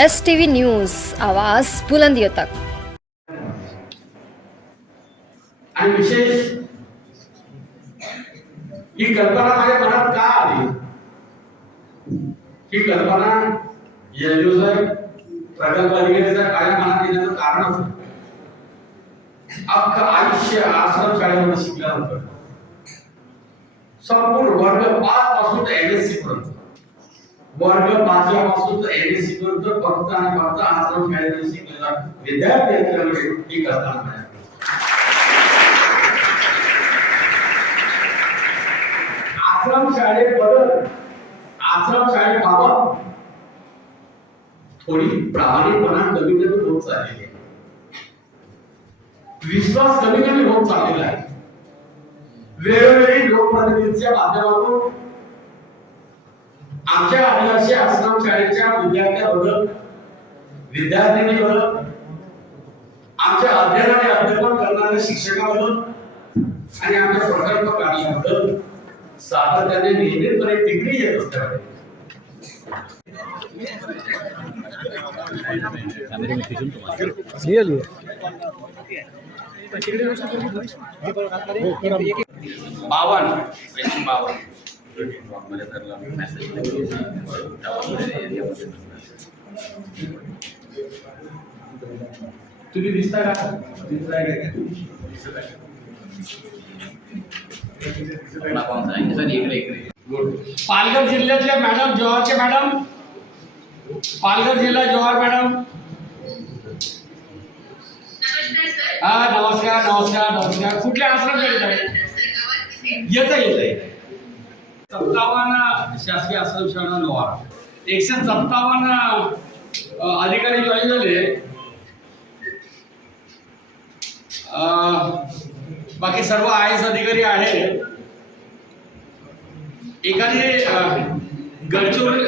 STV news, आवाज बुलंदियों तक। आणि विशेष ही कल्पना माझ्या मनात का आली? ही कल्पना एलयूजर प्रकल्प अधिकाऱ्याच्या कायम मनात येण्याचं कारण असं अख्खं आयुष्य आश्रम शाळेमध्ये शिकलं होतं. संपूर्ण वर्ग 5 पासून ते MSc पर्यंत, वर्ग 5 पासून ते MSc पर्यंत फक्त आणि फक्त आश्रम शाळेमध्ये शिकलेला विद्यार्थ्यांच्याकडे ही कल्पना आहे. आश्रम शाळेबद्दल, आश्रम शाळेबाबत थोडी प्रामाणिकपणा कमी होत चाललेली आहे. विश्वास कमी होत चाललेला आहे. वेळोवेळी लोकप्रतिनिधींच्या माध्यमातून आमच्या आदिवासी आश्रम शाळेच्या विद्यार्थ्यांबद्दल, विद्यार्थिनीबद्दल, आमच्या अध्ययन आणि अध्यापन करणाऱ्या शिक्षकाबद्दल आणि आमच्या प्रकल्प कार्याबद्दल सातत्याने नियमितपणे टिप्पणी येत असतात. तुम्ही दिसता का? पालघर जिल्ह्यातल्या मॅडम जवाहरचे मॅडम, पालघर जिल्हा जवाहर मॅडम. हा, नमस्कार नमस्कार नमस्कार. कुठल्या आश्रम शाळेत आहे? येत 57 शासकीय आश्रम शाळा लोहारा, 157 अधिकारी जॉईन झाले. बाकी सर्व IAS अधिकारी आहेत. एखादी गडचिरोली